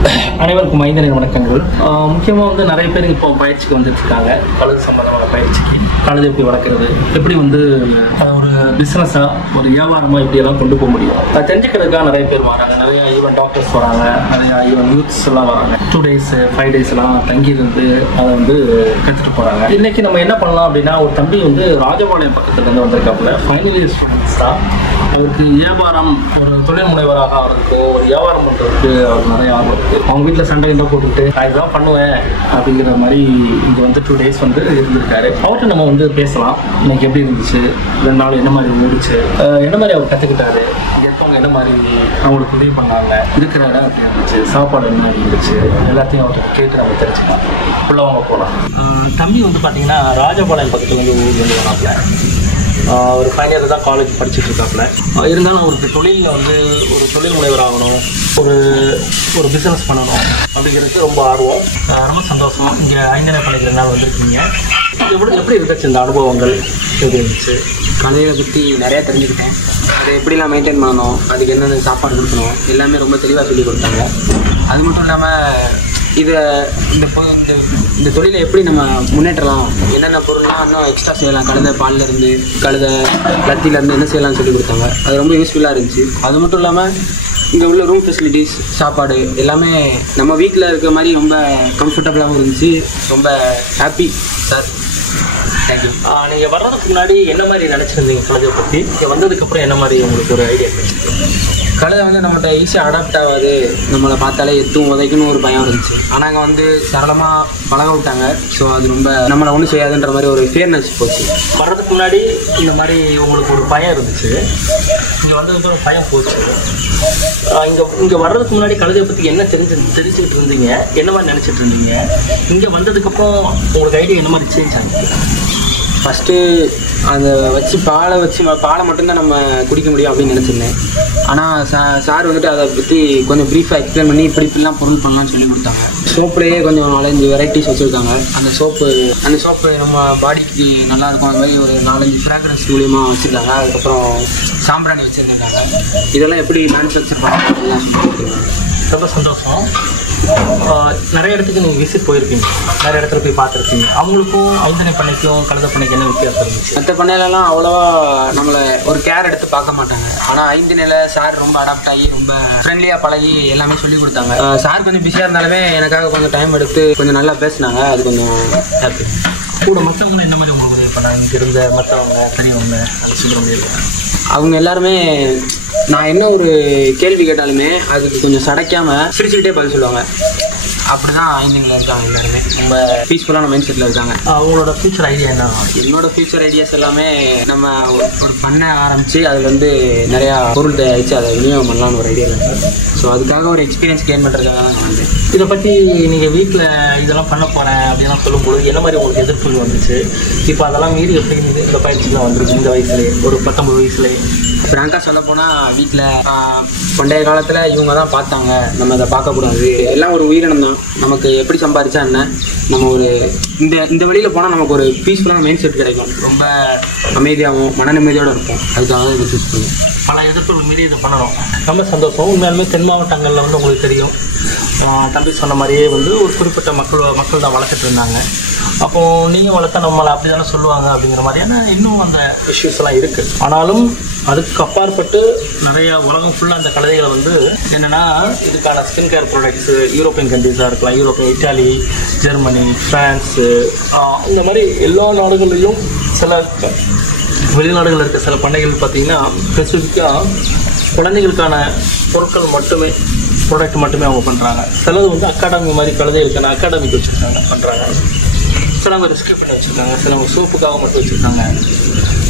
அனைவருக்கும் மைந்தனை வணக்கங்கள். முக்கியமாக வந்து நிறைய பேர் இப்போ பயிற்சிக்கு வந்துட்டு இருக்காங்க. கழுது சம்பந்தமான பயிற்சிக்கு கழுது எப்படி வளர்க்குறது, எப்படி வந்து ஒரு பிஸ்னஸாக ஒரு வியாபாரமாக இப்படியெல்லாம் கொண்டு போக முடியும் அது தெரிஞ்சுக்கிறதுக்காக நிறைய பேர் வராங்க. நிறையா ஈவன் டாக்டர்ஸ் வராங்க, நிறையா ஈவன் யூத்ஸ் எல்லாம் வராங்க. 2 days 5 days எல்லாம் தங்கியிருந்து அதை வந்து கற்றுட்டு போகிறாங்க. இன்றைக்கி நம்ம என்ன பண்ணலாம் அப்படின்னா, ஒரு தம்பி வந்து ராஜபாளையம் பக்கத்துலேருந்து வந்திருக்காப்புல. ஃபைனல் இயர் ஸ்டூடெண்ட்ஸ் தான். அவருக்கு வியாபாரம், ஒரு தொழில் முனைவராக அவருக்கு ஒரு வியாபாரம் பண்ணுறதுக்கு அவருக்கு நிறைய ஆர்வம் இருக்குது. அவங்க வீட்டில் சண்டை தான் போட்டுக்கிட்டு நான் இதுதான் பண்ணுவேன் அப்படிங்கிற மாதிரி இங்கே வந்து 2 days வந்து இருந்திருக்காரு. அவர்கிட்ட நம்ம வந்து பேசலாம். இன்னைக்கு எப்படி இருந்துச்சு, 2 நாள் என்ன மாதிரி இருந்துச்சு, என்ன மாதிரி அவர் கற்றுக்கிட்டாரு, இங்கே இருக்கவங்க என்ன மாதிரி அவங்களுக்கு உதவி பண்ணாங்க, இருக்கிற இடம் எப்படி இருந்துச்சு, சாப்பாடு என்ன மாதிரி இருந்துச்சு, எல்லாத்தையும் அவர்கிட்ட கேட்டு நம்ம தெரிஞ்சுக்கலாம். உள்ளவங்க போகலாம். தம்பி வந்து பார்த்தீங்கன்னா ராஜபாளையம் பக்கத்தில் வந்து ஊர் வந்து வராப்புல. ஒரு ஃபைனல் இயர் தான் காலேஜ் படிச்சுட்டு இருக்காப்புல. இருந்தாலும் அவருக்கு தொழிலில் வந்து ஒரு தொழில் முனைவர் ஆகணும், ஒரு பிஸ்னஸ் பண்ணணும் அப்படிங்கிறது ரொம்ப ஆர்வம். ரொம்ப சந்தோஷம். இங்கே ஐந்தனை பண்ணிக்கிற நாள் வந்திருக்கீங்க. எப்படி இருந்துச்சு இந்த அனுபவங்கள்? எப்படி இருந்துச்சு? கலையை பற்றி நிறையா தெரிஞ்சுக்கிட்டேன். அதை எப்படிலாம் மெயின்டைன் பண்ணணும், அதுக்கு என்னென்ன சாப்பாடு கொடுக்கணும், எல்லாமே ரொம்ப தெளிவாக சொல்லி கொடுத்தாங்க. அது மட்டும் இல்லாமல் இந்த தொழிலை எப்படி நம்ம முன்னேற்றலாம், என்னென்ன பொருள்லாம் இன்னும் எக்ஸ்ட்ரா செய்யலாம், கழுதை பால்லேருந்து கழுதை லத்திலேருந்து என்ன செய்யலாம்னு சொல்லி கொடுத்தாங்க. அது ரொம்ப யூஸ்ஃபுல்லாக இருந்துச்சு. அது மட்டும் இல்லாமல் இங்கே உள்ள ரூம் ஃபெசிலிட்டிஸ், சாப்பாடு எல்லாமே நம்ம வீட்டில் இருக்கிற மாதிரி ரொம்ப கம்ஃபர்டபுளாகவும் இருந்துச்சு. ரொம்ப ஹாப்பி சார். தேங்க்யூ. நீங்கள் வர்றதுக்கு முன்னாடி என்ன மாதிரி நினச்சிருந்தீங்க கழுதை பற்றி? இங்கே வந்ததுக்கப்புறம் என்ன மாதிரி உங்களுக்கு ஒரு ஐடியா? கழுதை வந்து நம்மகிட்ட ஈஸியாக அடாப்ட் ஆகாது, நம்மளை பார்த்தாலே எத்தும் உதைக்குன்னு ஒரு பயம் இருந்துச்சு. ஆனால் அங்கே வந்து சரளமாக பழக விட்டாங்க. ஸோ அது ரொம்ப நம்மளை ஒன்றும் செய்யாதுன்ற மாதிரி ஒரு ஃபேர்னஸ் போச்சு. வர்றதுக்கு முன்னாடி இந்த மாதிரி உங்களுக்கு ஒரு பயம் இருந்துச்சு, இங்கே வந்ததுக்கு ஒரு பயம் போச்சு. இங்கே வர்றதுக்கு முன்னாடி கழுதையை பற்றி என்ன தெரிஞ்சுக்கிட்டு இருந்தீங்க, என்ன மாதிரி நினச்சிட்டு இருந்தீங்க? இங்கே வந்ததுக்கப்புறம் உங்களுக்கு ஐடியா என்ன மாதிரி சேஞ்ச் ஆகுது? ஃபஸ்ட்டு அதை பாலை மட்டும்தான் நம்ம குடிக்க முடியும் அப்படின்னு நினச்சிருந்தேன். ஆனால் சார் வந்துட்டு அதை பற்றி கொஞ்சம் ப்ரீஃபாக எக்ஸ்பிளைன் பண்ணி இப்படிலாம் பொருள் பண்ணலாம்னு சொல்லி கொடுத்தாங்க. சோப்புலேயே கொஞ்சம் 4-5 வெரைட்டிஸ் வச்சுருக்காங்க. அந்த சோப்பு நம்ம பாடிக்கு நல்லாயிருக்கும். அது மாதிரி ஒரு 4-5 ஃப்ராக்ரன்ஸ் மூலியமாக வச்சுருக்காங்க. அதுக்கப்புறம் சாம்பிராணி வச்சுருக்காங்க. இதெல்லாம் எப்படி மேனுஃபேக்சர் பண்ணுறாங்க? ரொம்ப சந்தோஷம். நிறைய இடத்துக்கு நீங்கள் விசிட் போயிருக்கீங்க, நிறைய இடத்துல போய் பார்த்துருக்கீங்க. அவங்களுக்கும் ஐந்தனை பண்ணைக்கும் கழுதை பண்ணைக்கு என்ன வித்தியாசம் இருந்துச்சு? மற்ற பண்ணையிலலாம் அவ்வளோவா நம்மளை ஒரு கேர் எடுத்து பார்க்க மாட்டாங்க. ஆனால் ஐந்தனையில் சார் ரொம்ப அடாப்ட் ஆகி ரொம்ப ஃப்ரெண்ட்லியாக பழகி எல்லாமே சொல்லி கொடுத்தாங்க. சார் கொஞ்சம் பிஸியாக இருந்தாலுமே எனக்காக கொஞ்சம் டைம் எடுத்து கொஞ்சம் நல்லா பேசினாங்க. அது கொஞ்சம் ஹாப்பி. கூட மற்றவங்களும் என்ன மாதிரி உங்களுக்கு உதவி பண்ணாங்க? இங்கே இருந்த மற்றவங்க தனியவங்க அது சொல்ல முடியல. அவங்க எல்லாருமே நான் என்ன ஒரு கேள்வி கேட்டாலுமே அதுக்கு கொஞ்சம் சடைக்காமல் சிரிச்சுக்கிட்டே பதில் சொல்லுவாங்க. அப்படி தான் ஐந்தனில் இருக்காங்க. எல்லாருமே ரொம்ப பீஸ்ஃபுல்லான மைண்ட் செட்டில் இருக்காங்க. அவங்களோட ஃபியூச்சர் ஐடியா என்ன? என்னோட ஃபியூச்சர் ஐடியாஸ் எல்லாமே நம்ம ஒரு பண்ண ஆரம்பித்து அதில் வந்து நிறையா பொருள் தயாரித்து அதை விநியோகம் பண்ணலான்னு ஒரு ஐடியா இருக்குது. ஸோ அதுக்காக ஒரு எக்ஸ்பீரியன்ஸ் கெயின் பண்ணுறதுக்காக தான் நான் வந்தேன். இதை பற்றி நீங்கள் வீட்டில் இதெல்லாம் பண்ண போகிறேன் அப்படின்லாம் சொல்லும்போது என்ன மாதிரி உங்களுக்கு எதிர்ப்பு வந்துச்சு? இப்போ அதெல்லாம் மீறி எப்படி இந்த பயிற்சிலாம் வந்துருக்கு இந்த வயசுலேயே, ஒரு 19 வயசுலேயே? ஃப்ராங்காக சொல்ல போனால் வீட்டில் பண்டைய காலத்தில் இவங்க தான் பார்த்தாங்க, நம்ம அதை பார்க்கக்கூடாது, எல்லாம் ஒரு உயிரினம் தான், நமக்கு எப்படி சம்பாதிச்சா என்ன, நம்ம ஒரு இந்த வழியில் போனால் நமக்கு ஒரு பீஸ்ஃபுல்லான மைண்ட் செட் கிடைக்கும், ரொம்ப அமைதியாகவும் மன நிம்மதியோடு இருக்கும். அதுக்காக இதை சூஸ் பண்ணுவோம். பல எதிர்ப்புகள் மீறி இது பண்ணணும். ரொம்ப சந்தோஷம். உண்மையாலுமே தென் மாவட்டங்களில் வந்து உங்களுக்கு தெரியும், தம்பி சொன்ன மாதிரியே வந்து ஒரு குறிப்பிட்ட மக்கள் தான் வளர்த்துட்டு இருந்தாங்க. அப்போது நீங்கள் வளர்த்தா நம்மளை அப்படி தானே சொல்லுவாங்க அப்படிங்கிற மாதிரியான இன்னும் அந்த இஷ்யூஸ் எல்லாம் இருக்குது. ஆனாலும் அதுக்கு அப்பாற்பட்டு நிறையா உலகம் ஃபுல்லாக அந்த கழுதைகளை வந்து என்னென்னா இதுக்கான ஸ்கின் கேர் ப்ராடக்ட்ஸு யூரோப்பியன் கண்ட்ரீஸாக இருக்கலாம், இட்டாலி, ஜெர்மனி, ஃப்ரான்ஸு, இந்த மாதிரி எல்லா நாடுகள்லையும் சில வெளிநாடுகளில் இருக்க சில பண்ணைகள் பார்த்திங்கன்னா ஸ்பெசிஃபிக்காக குழந்தைகளுக்கான பொருட்கள் மட்டுமே, ப்ராடக்ட் மட்டுமே அவங்க பண்ணுறாங்க. சிலது வந்து அகாடமி மாதிரி கழுதைகளுக்கான அகாடமிக்கு வச்சுருக்காங்க பண்ணுறாங்க. சிலவங்க ரெஸ்கியூ பண்ணி வச்சுருக்காங்க, சிலவங்க சோப்புக்காக மட்டும் வச்சுருக்காங்க.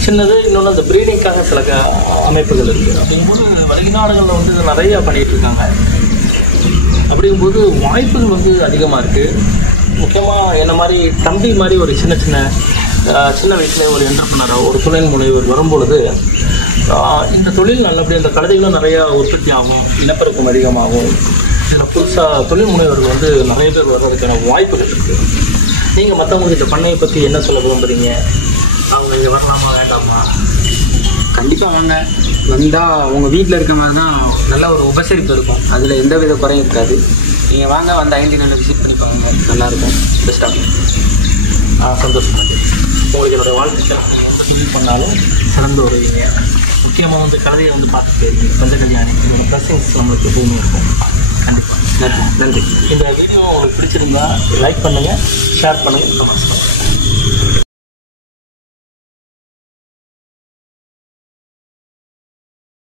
சின்னது இன்னொன்று அந்த ப்ரீடிங்காக சில அமைப்புகள் இருக்குது. அப்படிங்கும்போது வெளிநாடுகளில் வந்து இதை நிறையா பண்ணிகிட்டு இருக்காங்க. அப்படிங்கும்போது வாய்ப்புகள் வந்து அதிகமாக இருக்குது. முக்கியமாக என்ன மாதிரி தம்பி மாதிரி ஒரு சின்ன வயசுலேயே ஒரு என்டர்பிரனராக ஒரு தொழில் முனைவர் வரும்பொழுது இந்த தொழில் நல்லபடியாக அந்த கழுதைகளும் நிறையா உற்பத்தி ஆகும், இனப்பெருக்கம் அதிகமாகும். இதில் புதுசாக தொழில் முனைவர்கள் வந்து நிறைய பேர் வர்றதுக்கான வாய்ப்புகள் இருக்குது. நீங்கள் மற்றவங்களுக்கு இந்த பண்ணையை பற்றி என்ன சொல்ல விரும்புகிறீங்க? அவங்க இங்கே வரலாமா வேண்டாமா? கண்டிப்பாக வாங்க. வந்தால் அவங்க வீட்டில் இருக்க மாதிரி தான் நல்ல ஒரு உபசரிப்பு இருக்கும். அதில் எந்த வித குறையும் இருக்காது. நீங்கள் வாங்க, வந்து 5 நாள் விசிட் பண்ணி பாருங்க, நல்லாயிருக்கும். பெஸ்ட்டாக. சந்தோஷம். உங்களுக்கு என்னோடய வாழ்த்துக்கள். நீங்கள் எந்த தொழில் பண்ணாலும் சிறந்து வருவீங்க. முக்கியமாக வந்து கழுதையை வந்து பார்த்துட்டு இருக்கீங்க. பஞ்ச கல்யாணி இதோட ப்ளஸிங்ஸ் நம்மளுக்கு எப்பவுமே இருக்கும். கண்டிப்பாக நன்றி. இந்த வீடியோ உங்களுக்கு பிடிச்சிருந்தா லைக் பண்ணுங்கள், ஷேர் பண்ணுங்கள், கமெண்ட்ஸ் பண்ணுங்கள்.